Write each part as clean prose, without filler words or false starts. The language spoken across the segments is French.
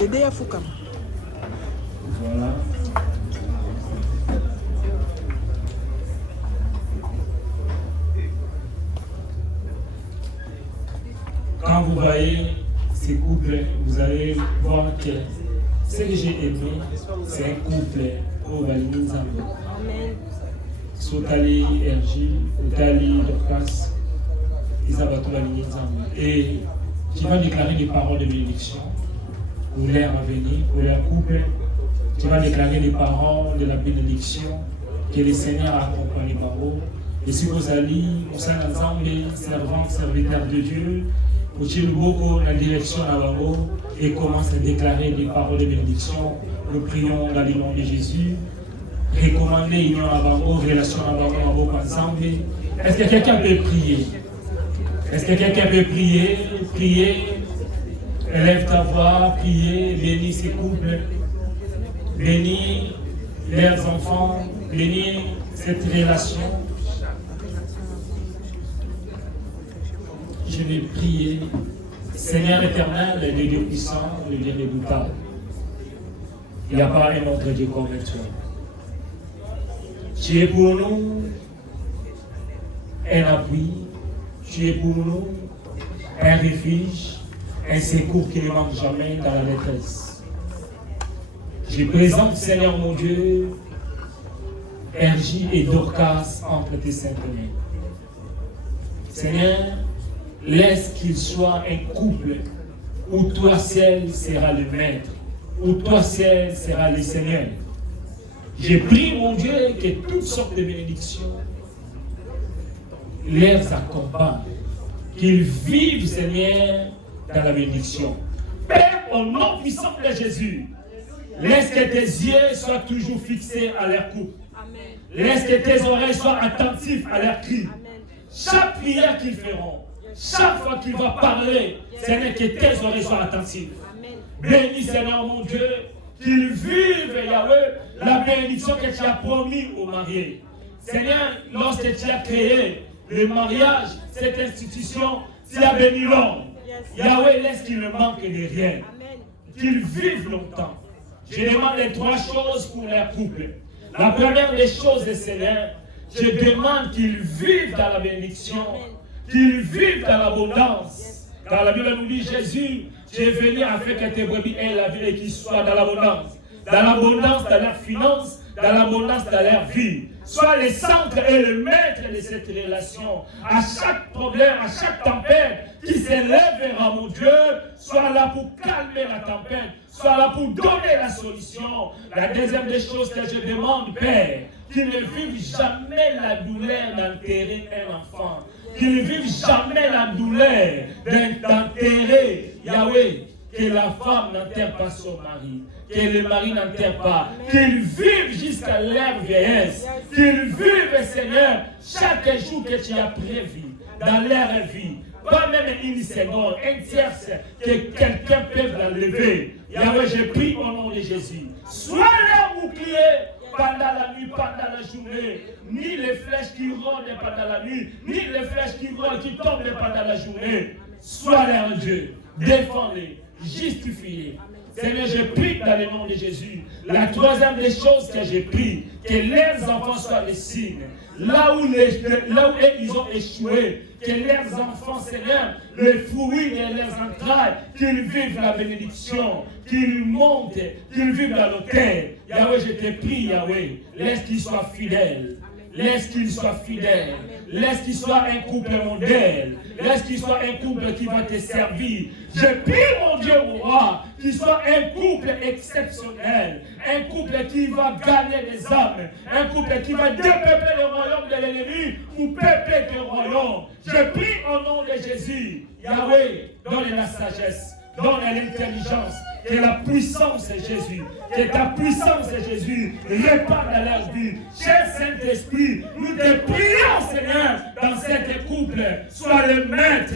Aider à Fukam. Voilà. Quand vous voyez ces couples, vous allez voir que ce que j'ai aimé, c'est un couple au Balini Zambo. Sotali RJ, Otali Dorcas, Isabato Balini Zambo. Et qui va déclarer des paroles de bénédiction pour leur avenir, pour leur couple. Tu vas déclarer les paroles de la bénédiction que le Seigneur a accompagné par vous. Et si vous allez, vous êtes ensemble, servants, serviteurs de Dieu, vous tirez beaucoup dans la direction à Bango et commence à déclarer des paroles de bénédiction. Nous prions dans le nom de Jésus. Recommandez union à Bango, relation à Bango ensemble. Est-ce que quelqu'un peut prier? Est-ce que quelqu'un peut prier? Prier. Élève ta voix, prier, bénis ces couples, bénis leurs enfants, bénis cette relation. Je vais prier. Seigneur éternel, le Dieu puissant, le Dieu redoutable. Il n'y a pas un autre Dieu comme toi. Tu es pour nous un appui, tu es pour nous un refuge, un secours qui ne manque jamais dans la détresse. Je présente, Seigneur mon Dieu, RJ et Dorcas entre tes saintes mains. Seigneur, laisse qu'il soit un couple où toi seul seras le maître, où toi seul seras le Seigneur. Je prie, mon Dieu, que toutes sortes de bénédictions les accompagnent, qu'ils vivent, Seigneur, dans la bénédiction. Père, au nom puissant de Jésus, laisse que tes yeux soient toujours fixés à leur couple. Laisse que tes oreilles soient attentives à leurs cris. Chaque prière qu'ils feront, chaque fois qu'ils vont parler, Seigneur, que tes oreilles soient attentives. Bénis, Seigneur, mon Dieu, qu'ils vivent, Yahweh, la bénédiction que tu as promis aux mariés. Seigneur, lorsque tu as créé le mariage, cette institution, tu as béni l'homme. Yahweh, laisse qu'il ne manque de rien. Qu'ils vivent longtemps. Je demande les trois choses pour leur couple. La première des choses, Seigneur, je demande qu'ils vivent dans la bénédiction, qu'ils vivent dans l'abondance. Car la Bible nous dit, Jésus, tu es venu afin que tes brebis aient la vie et qu'ils soient dans l'abondance. Dans l'abondance, dans leurs finances, dans l'abondance, dans leur vie. Sois le centre et le maître de cette relation. À chaque problème, à chaque tempête qui s'élèvera, mon Dieu, sois là pour calmer la tempête. Sois là pour donner la solution. La deuxième des choses que je demande, Père, qu'ils ne vivent jamais la douleur d'enterrer un enfant. Qu'ils ne vivent jamais la douleur d'enterrer, Yahweh, que la femme n'enterre pas son mari, que le mari n'enterre pas, qu'ils vivent jusqu'à leur vieillesse, qu'ils vivent, Seigneur, chaque jour que tu as prévu dans leur vie. Pas même une seconde, un tierce, que quelqu'un peut l'enlever. Yahweh, je prie au nom de Jésus. Sois leur bouclier pendant la nuit, pendant la journée. Ni les flèches qui rôdent pendant la nuit, ni les flèches qui rôdent, qui tombent pendant la journée. Sois leur Dieu. Défends-les, justifie-les. Seigneur, je prie dans le nom de Jésus. La troisième des choses que j'ai pris, que leurs enfants soient des signes. Là où ils ont échoué, que leurs enfants, Seigneur, les fruits de leurs entrailles, qu'ils vivent la bénédiction, qu'ils montent, qu'ils vivent dans l'autel. Yahweh, je te prie, Yahweh, laisse qu'ils soient fidèles. Laisse qu'ils soient fidèles. Laisse qu'ils soient un couple modèle. Laisse qu'ils soient un couple qui va te servir. Je prie, mon Dieu, au roi, qu'il soit un couple exceptionnel. Un couple qui va gagner des âmes. Un couple qui va dépeupler le royaume de l'ennemi pour peupler ton royaume. Je prie au nom de Jésus. Yahweh, donne la sagesse, donne l'intelligence. Que la puissance de Jésus, que ta puissance de Jésus répande à leur vie. Cher Saint-Esprit, nous te prions, Seigneur, dans cet couple. Sois le maître,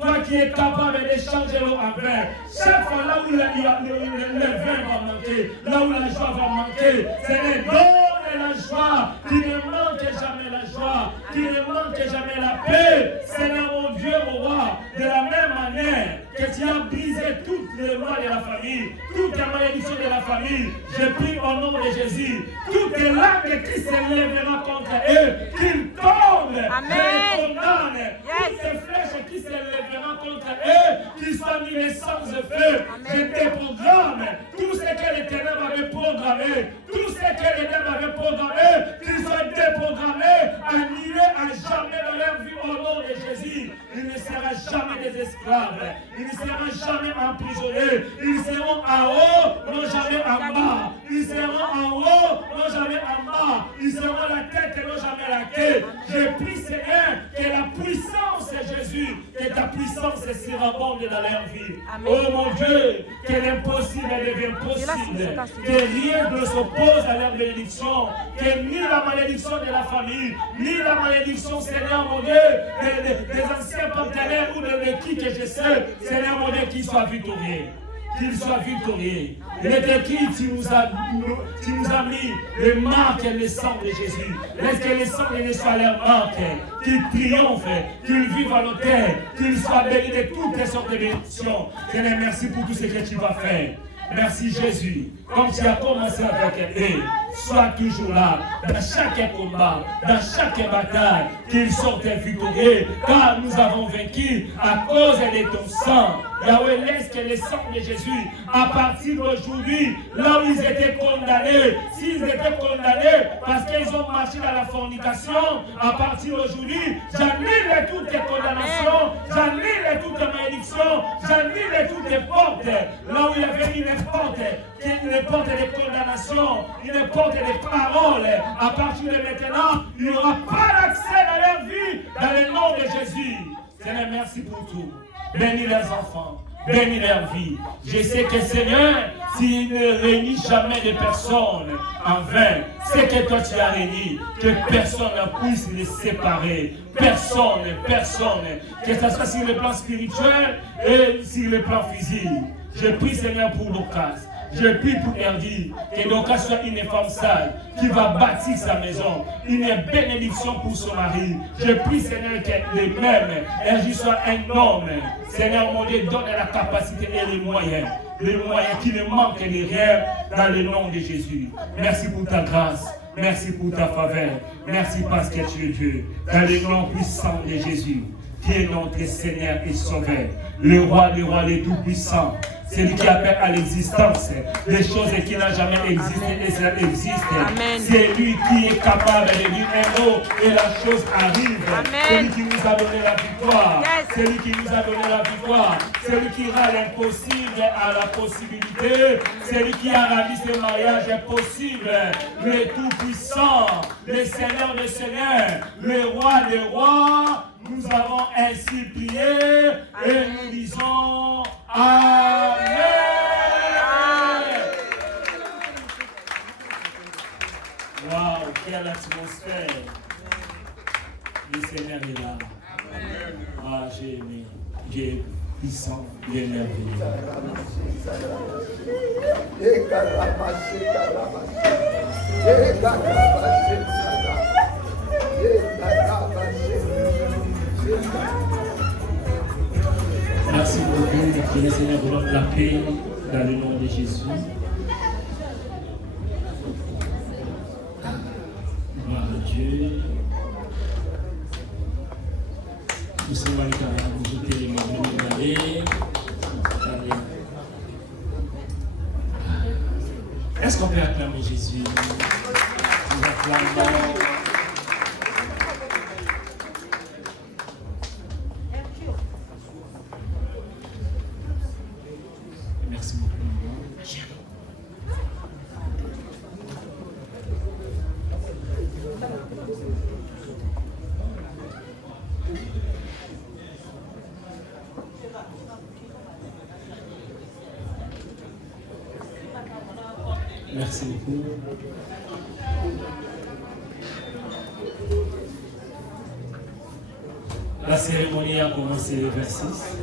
toi qui es capable d'échanger l'eau avec. Chaque fois là où le vin va manquer, là où la joie va manquer, Seigneur, donne la joie, qui ne manque jamais la joie, qui ne manque jamais la paix. Seigneur, mon Dieu, mon roi, de la même manière que tu as brisé toutes les lois de la famille, toutes les malédictions de la famille. Je prie au nom de Jésus. Toutes les langues qui s'élèveront contre eux, qu'ils tombent. Je les condamne. Toutes les flèches qui s'élèveront contre eux, qu'ils soient mis sans feu. Je déprogramme tout ce que les ténèbres avaient programmé, tout ce que les ténèbres avaient programmé, qu'ils soient déprogrammés, annulés à jamais dans leur vie au nom de Jésus. Ils ne seront jamais des esclaves, ils ne seront jamais emprisonnés, ils seront en haut, non jamais en bas, ils seront en haut, non jamais en bas, ils seront la tête et non jamais la queue. Je prie Seigneur que la puissance de Jésus, que ta puissance surabonde dans leur vie. Oh mon Dieu, que l'impossible devienne possible, que rien ne s'oppose à leur bénédiction, que ni la malédiction de la famille, ni la malédiction, Seigneur mon Dieu, des anciens partenaires ou de qui que je sais, Seigneur mon Dieu, qu'ils soient victorieux. Qu'ils soient victorieux. De qui tu nous as mis les marques et le sang de Jésus. Laisse que le sang ne soit leur marque, qu'ils triomphent, qu'ils vivent à l'autel, qu'ils soient bénis de toutes les sortes de bénédictions. Seigneur, merci pour tout ce que tu vas faire. Merci Jésus, comme tu as commencé avec eux, sois toujours là, dans chaque combat, dans chaque bataille, qu'ils sortent victorieux, car nous avons vaincu à cause de ton sang. Yahweh, laisse que le sang de Jésus, à partir d'aujourd'hui, là où ils étaient condamnés, s'ils étaient condamnés parce qu'ils ont marché dans la fornication, à partir d'aujourd'hui, j'annule toutes les condamnations, j'annule toutes les malédictions, j'annule toutes les portes, là où il y avait une porte de condamnation, une porte de parole. À partir de maintenant, il n'y aura pas d'accès dans leur vie, dans le nom de Jésus. Seigneur, merci pour tout. Bénis les enfants, bénis leur vie. Je sais que Seigneur, s'il ne réunit jamais de personnes en vain, c'est que toi tu as réuni, que personne ne puisse les séparer. Personne, que ce soit sur le plan spirituel et sur le plan physique. Je prie Seigneur pour l'occasion. Je prie pour Erdi, que Doka soit une femme sage, qui va bâtir sa maison, une bénédiction pour son mari. Je prie Seigneur que de même, Erdi soit un homme. Seigneur mon Dieu, donne la capacité et les moyens qui ne manquent de rien dans le nom de Jésus. Merci pour ta grâce. Merci pour ta faveur. Merci parce que tu es Dieu. Dans le nom puissant de Jésus, qui est notre Seigneur et Sauveur, le roi, le Tout-Puissant. C'est lui qui appelle à l'existence des choses qui n'ont jamais existé et ça existe. C'est lui qui est capable de dire un mot et la chose arrive. C'est lui qui nous a donné la victoire. C'est lui qui nous a donné la victoire. C'est lui qui rend l'impossible à la possibilité. C'est lui qui a rendu ce mariage possible. Le Tout-Puissant, le Seigneur des Seigneurs, le Roi des Rois. Nous avons ainsi prié et nous disons Amen. Waouh, quelle atmosphère. Le Seigneur est là. Ah, j'ai aimé. Dieu est puissant, Dieu est merveilleux. Merci beaucoup de prier, Seigneur, pour la paix dans le nom de Jésus. Gloire à Dieu. Nous sommes allés vous jeter les mains de l'année. Est-ce qu'on peut acclamer Jésus? Nous acclamons. Merci beaucoup. Merci beaucoup. La cérémonie a commencé le 26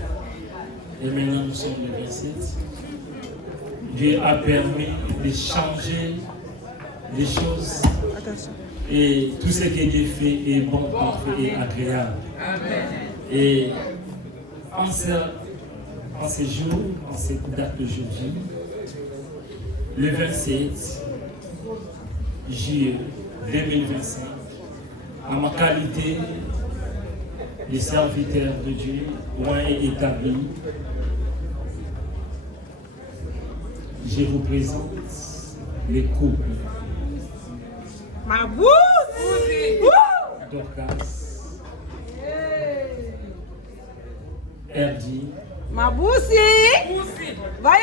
et maintenant nous sommes le 27. Dieu a permis de changer les choses. Attention. Et tout ce qui est Dieu fait est bon, parfait et agréable. Amen. Et en ces jours, en cette date d'aujourd'hui, le 27 juillet 2025, à ma qualité de serviteur de Dieu, loin et établi, je vous présente les couples. Ma bouche! Dorcas, Erdi, Ma boussi! Vaya!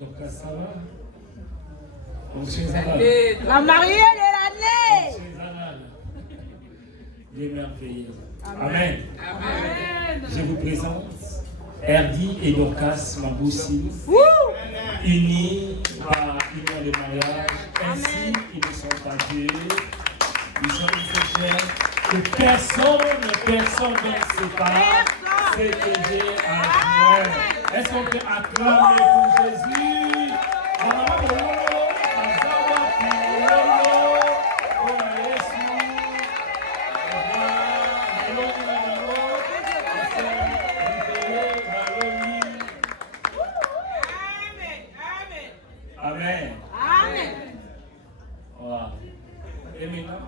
Dorcas, ça va? Fonction Zanal. La mariée de l'année! Fonction Zanal. Dieu merveilleux. Amen. Amen! Je vous présente Erdi et Dorcas Maboussi, unis par union de mariage. Ainsi, ils ne sont pas Dieu. Ils sont une chair que personne ne sépare. C'est que Dieu a joint. Est-ce qu'on peut acclamer pour Jésus? Amen. Amen! Voilà. Et maintenant,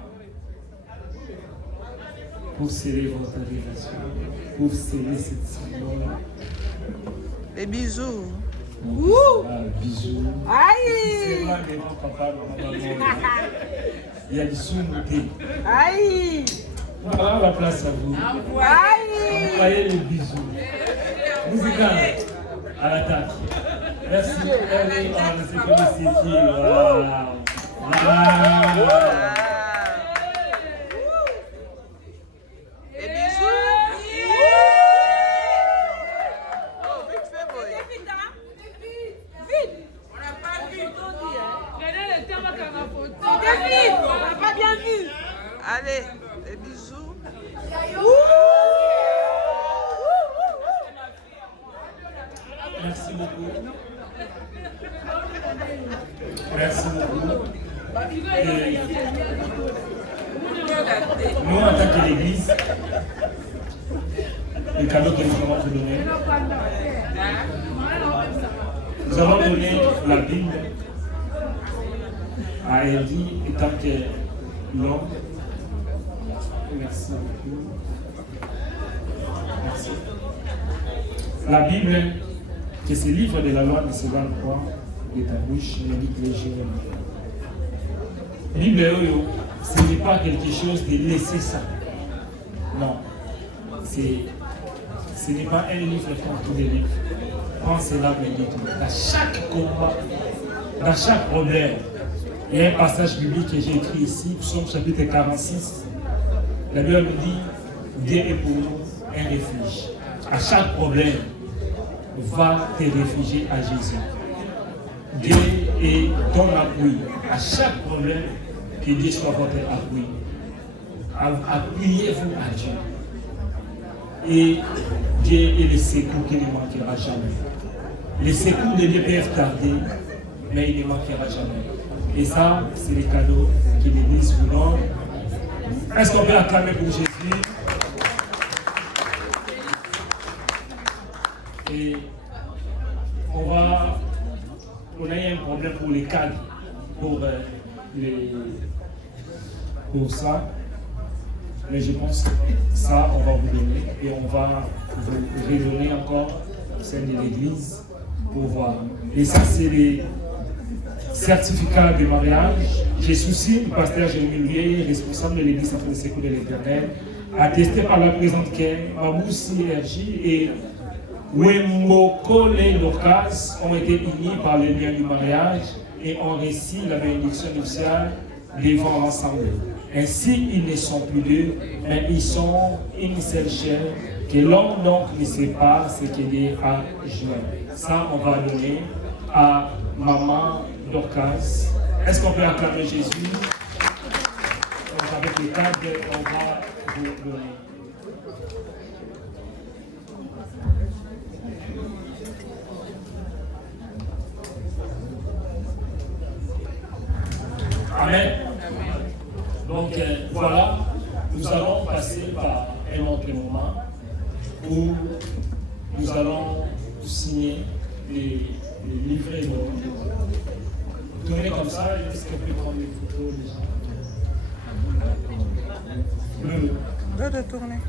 pour sceller votre relation, pour sceller cette symbole, Des bisous. bisous. C'est Aïe! moi devant papa, maman. Il y a du sous-nouté. Aïe! On va la place à vous. Aïe! Envoyez les bisous. Musical, à l'attaque. Merci. Allez, on ne sait pas c'est qui. Voilà. Voilà. Des bisous. Oh, vite fait, boy. Vite! On n'a pas vu! Prenez le temps qu'on a photo. C'était vite! On n'a pas bien vu! Allez, des bisous. Merci beaucoup. Merci beaucoup. Et nous, en tant que l'Église, le cadeau que nous allons vous donner, nous allons donner la Bible à Eddie en tant que l'homme. Merci beaucoup. Merci. La Bible, que ce livre de la loi ne se va pas de ta bouche, mais dit légèrement. Bible, ce n'est pas quelque chose de laisser ça. Non. Ce n'est pas un livre comme tous les livres. Prends cela, médite. Dans chaque combat, dans chaque problème, il y a un passage biblique que j'ai écrit ici, Psaume chapitre 46. La Bible me dit, Dieu est pour nous un refuge. À chaque problème, va te réfugier à Jésus. Dieu est ton appui. À chaque problème, que Dieu soit votre appui. Appuyez-vous à Dieu. Et Dieu est le secours qui ne manquera jamais. Les secours de Dieu peuvent tarder, mais il ne manquera jamais. Et ça, c'est le cadeau que l'Église vous donne. Est-ce qu'on peut acclamer pour Jésus? Et on a eu un problème pour les cadres, pour ça. Mais je pense que ça, on va vous donner et on va vous redonner encore au sein de l'Église pour voir. Et ça, c'est les certificats de mariage. J'ai souci du pasteur Jérémy Louis, responsable de l'Église Centre de Secours de l'Éternel, attesté par la présente Ken, Maboussi RJ et Wembokole Dorcas ont été unis par le lien du mariage et ont reçu la bénédiction nuptiale devant l'ensemble. Ainsi, ils ne sont plus deux, mais ils sont une seule chair, que l'homme donc ne sait pas ce que Dieu a joint. Ça, on va donner à maman Dorcas. Est-ce qu'on peut acclamer Jésus? Donc, avec les cadres, on va vous donner. Amen. Donc voilà, nous allons passer par un autre moment où nous allons signer les livrets d'or. Tournez comme ça, est-ce qu'on peut prendre des photos déjà? De tourner.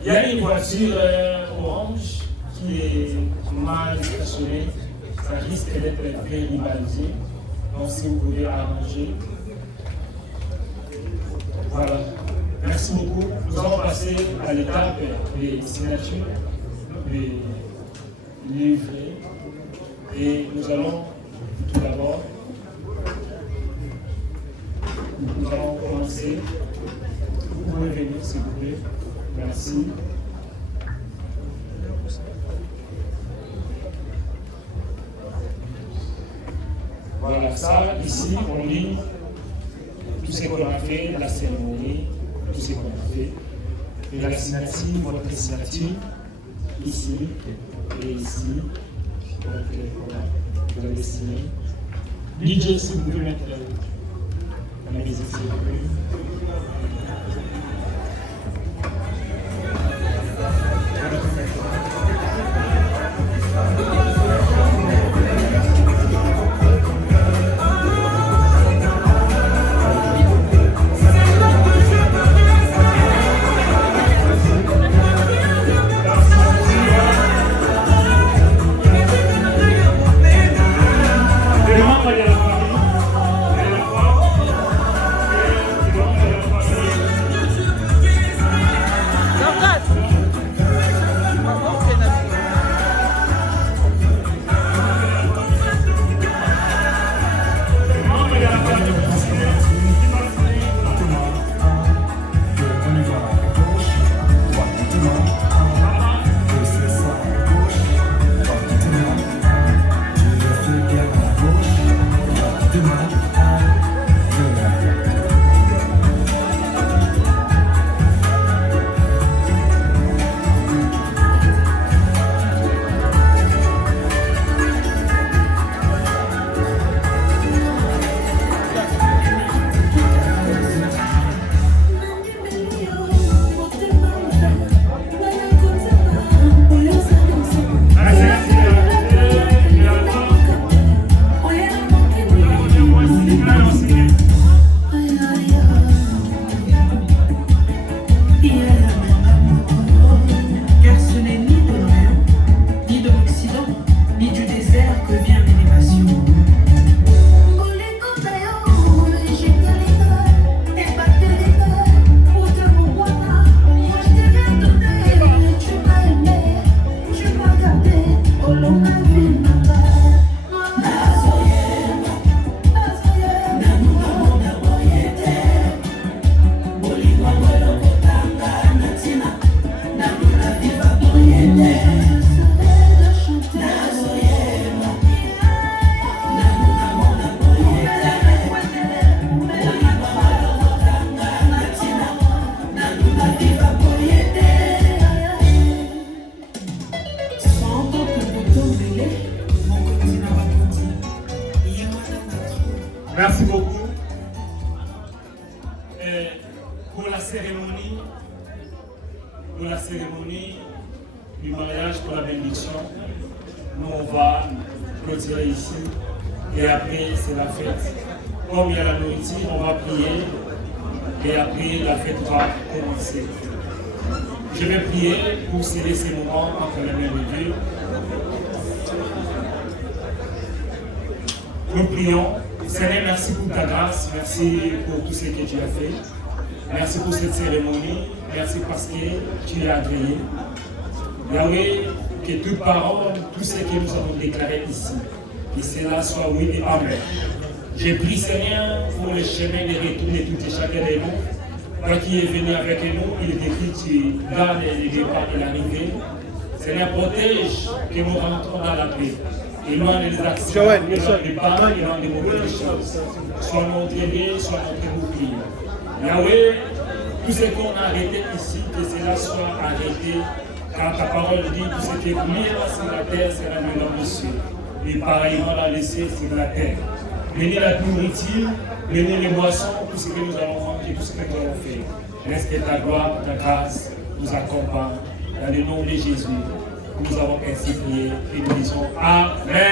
Il y a une voiture orange qui est mal stationnée. Ça risque d'être rivalisé. Donc si vous pouvez arranger. Voilà. Merci beaucoup. Nous allons passer à l'étape des signatures, des livrets. Et nous allons tout d'abord, nous allons commencer. Vous pouvez venir s'il vous plaît. Merci. Voilà, ça ici on lit tout ce qu'on a fait, la cérémonie, tout ce qu'on a fait. Et la signature, votre signature, ici et ici. Donc voilà, vous avez signé. DJ, si vous pouvez mettre la musique, s'il vous plaît. Merci beaucoup. Pour la cérémonie du mariage, pour la bénédiction, nous on va clôturer ici et après c'est la fête. Comme il y a la nourriture, on va prier et après la fête va commencer. Je vais prier pour sceller ces moments entre les mains de Dieu. Nous prions. Seigneur, merci pour ta grâce, merci pour tout ce que tu as fait. Merci pour cette cérémonie, merci parce que tu as agréé. Yahweh, que toute parole, tout ce que nous avons déclaré ici, que cela soit oui et amen. Je prie Seigneur pour le chemin de retour de tout et chacun de nous. Toi qui es venu avec nous, il est écrit, tu gardes le départ et l'arrivée. Seigneur, protège que nous rentrons dans la paix. Éloigne les actions, éloigne les pas, éloigne les mauvaises choses. Sois notre aîné, sois notre bouclier. Yahweh, tout ce qu'on a arrêté ici, que cela soit arrêté, car ta parole dit que ce qui est mis sur la terre sera mis dans le ciel. Et pareillement la laisser sur la terre. Bénis la nourriture, Bénis les boissons, tout ce que nous allons manger, tout ce que nous allons faire. Laisse que ta gloire, ta grâce nous accompagne. Dans le nom de Jésus, nous avons ainsi prié et nous disons Amen.